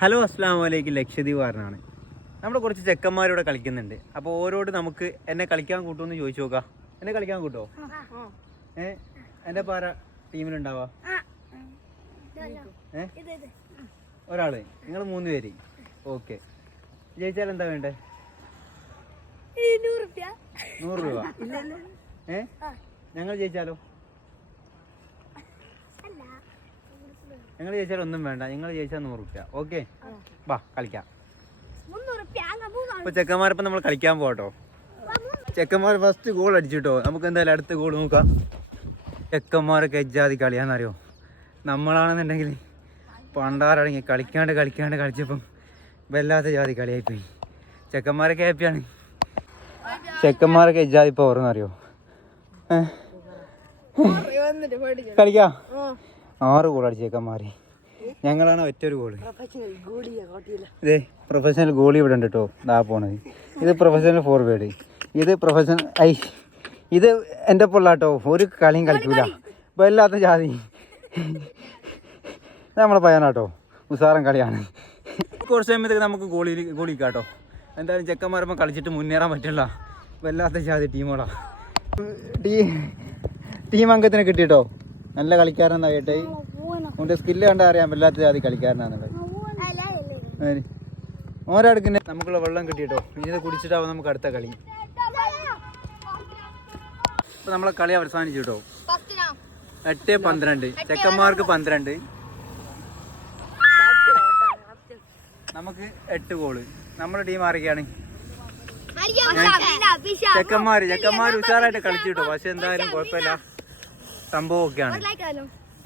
Hello അസ്സലാമു അലൈക്കും. ലക്ഷദ്വീപുകാരനാണ്. നമ്മുടെ കുറച്ച് ചെക്കന്മാരിവിടെ കളിക്കുന്നുണ്ട്. അപ്പോൾ ഓരോട് നമുക്ക് എന്നെ കളിക്കാൻ കൂട്ടുമെന്ന് ചോദിച്ചു നോക്കാം. എന്നെ കളിക്കാൻ കൂട്ടോ? എൻ്റെ പാര ടീമിലുണ്ടാവാ? ഒരാള്, നിങ്ങൾ 3 പേര്. ഓക്കെ, ജയിച്ചാൽ എന്താ വേണ്ടേ? 100 രൂപ. ഞങ്ങൾ ജയിച്ചാലോ? ഞങ്ങൾ ജയിച്ചാൽ ഒന്നും വേണ്ട, നിങ്ങൾ ജയിച്ചാൽ 100 രൂപ. ഓക്കെ, വാ കളിക്കാം. അപ്പൊ ചെക്കന്മാരിപ്പം നമ്മൾ കളിക്കാൻ പോകട്ടോ. ചെക്കന്മാർ ഫസ്റ്റ് ഗോൾ അടിച്ചിട്ടോ. നമുക്ക് എന്തായാലും അടുത്ത ഗോൾ നോക്കാം. ചെക്കന്മാരൊക്കെ എജ്ജാതി കളിയാന്നറിയോ. നമ്മളാണെന്നുണ്ടെങ്കിൽ പണ്ടാറടങ്ങി കളിക്കാണ്ട് കളിച്ചപ്പം വല്ലാത്ത ജാതി കളിയായിപ്പോയി. ചെക്കന്മാരൊക്കെ ഹാപ്പിയാണ്. ചെക്കന്മാരൊക്കെ എജ്ജാതി ഇപ്പോൾ ഓർമ്മറിയോ. കളിക്കാം. 6 ഗോൾ അടിച്ച് ചെക്കന്മാര്. ഞങ്ങളാണ് ഒറ്റൊരു ഗോള്. ഇതേ പ്രൊഫഷണൽ ഗോളി ഇവിടെ ഉണ്ട് കേട്ടോ. ഇതാ പോണത്. ഇത് പ്രൊഫഷണൽ ഫോർവേഡ്. ഇത് പ്രൊഫഷണൽ ഇത് എൻ്റെ പൊള്ളാട്ടോ. ഒരു കളിയും കളിക്കൂല. വല്ലാത്ത ജാതി. നമ്മളെ പയ്യനാട്ടോ. ഉസാറൻ കളിയാണ്. കുറച്ച് സമയത്തേക്ക് നമുക്ക് ഗോളിക്കാട്ടോ. എന്തായാലും ചെക്കന്മാരപ്പം കളിച്ചിട്ട് മുന്നേറാൻ പറ്റില്ല. വല്ലാത്ത ജാതി ടീമുകളാ. ടീം അംഗത്തിനെ കിട്ടിയിട്ടോ. നല്ല കളിക്കാരനായിട്ടേ. അവൻ്റെ സ്കില്ല് കണ്ടാൽ അറിയാൻ വല്ലാത്ത ജാതി കളിക്കാരനാന്നുള്ളത്. ഓരോടുക്കിന്നെ നമുക്കുള്ള വെള്ളം കിട്ടിയിട്ടോ. ഇനി ഇത് കുടിച്ചിട്ടാവും നമുക്ക് അടുത്ത കളി. ഇപ്പൊ നമ്മളെ കളി അവസാനിച്ചു കേട്ടോ. 8-12. ചെക്കന്മാർക്ക് 12. നമുക്ക് 8 ഗോള്. നമ്മുടെ ടീം ആരൊക്കെയാണ്? ചെക്കന്മാര് ഉഷാറായിട്ട് കളിച്ചു കേട്ടോ. പക്ഷെ എന്തായാലും കുഴപ്പമില്ല, സംഭവമൊക്കെയാണ്.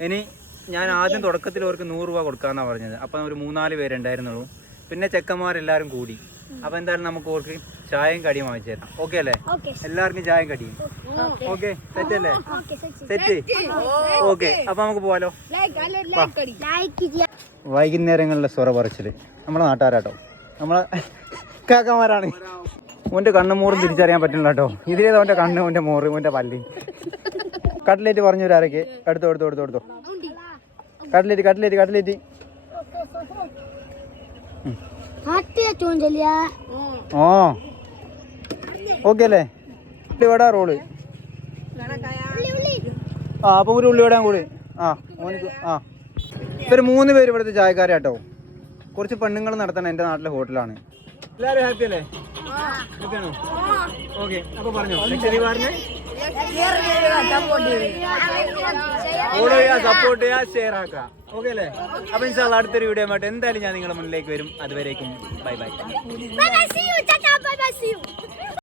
ഇനി ഞാൻ ആദ്യം തുടക്കത്തിൽ അവർക്ക് 100 രൂപ കൊടുക്കാന്നാണ് പറഞ്ഞത്. അപ്പം ഒരു 3-4 പേരുണ്ടായിരുന്നുള്ളൂ. പിന്നെ ചെക്കന്മാരെല്ലാവരും കൂടി. അപ്പം എന്തായാലും നമുക്ക് അവർക്ക് ചായയും കടിയും വാങ്ങിച്ചു തരാം. ഓക്കെ അല്ലേ? എല്ലാവർക്കും ചായയും കടിയും. ഓക്കെ, സെറ്റ് അല്ലേ? സെറ്റ്. ഓക്കെ, അപ്പം നമുക്ക് പോവാലോ. വൈകുന്നേരങ്ങളിലെ സ്വറ പറച്ചില് നമ്മളെ നാട്ടുകാരാട്ടോ. നമ്മളെ കാക്കമാരാണ്. ഓൻ്റെ കണ്ണുമോറും തിരിച്ചറിയാൻ പറ്റില്ല കേട്ടോ. ഇതിലേത് ഓൻ്റെ കണ്ണ്, ഓൻ്റെ മോറ്, ഓൻ്റെ പല്ലി. കട്ട്ലേറ്റ് പറഞ്ഞവരാരൊക്കെ? എടുത്തോ. കട്ട്ലേറ്റ്. ഓ ഓക്കെ അല്ലേ? ഉള്ളിവട റോള്. അപ്പൊ ഒരു ഉള്ളിവടാൻ കൂടി. ഇവര് 3 പേര് ഇവിടുത്തെ ചായക്കാരാട്ടോ. കുറച്ച് പെണ്ണുങ്ങൾ നടത്തണം. എൻ്റെ നാട്ടിലെ ഹോട്ടലാണ്. എല്ലാവരും ഹാപ്പി അല്ലേ? ഹാപ്പിയാണോ? ഓക്കെ, അപ്പൊ പറഞ്ഞോ. ഫോളോ ചെയ്യുക, സപ്പോർട്ട് ചെയ്യുക, ഷെയർ ആക്കുക. ഓക്കെ അല്ലേ? അപ്പൊ ഇൻഷാ അല്ലാഹ് അടുത്തൊരു വീഡിയോ ആയിട്ട് എന്തായാലും ഞാൻ നിങ്ങളുടെ മുന്നിലേക്ക് വരും. അതുവരേക്കും ബൈ.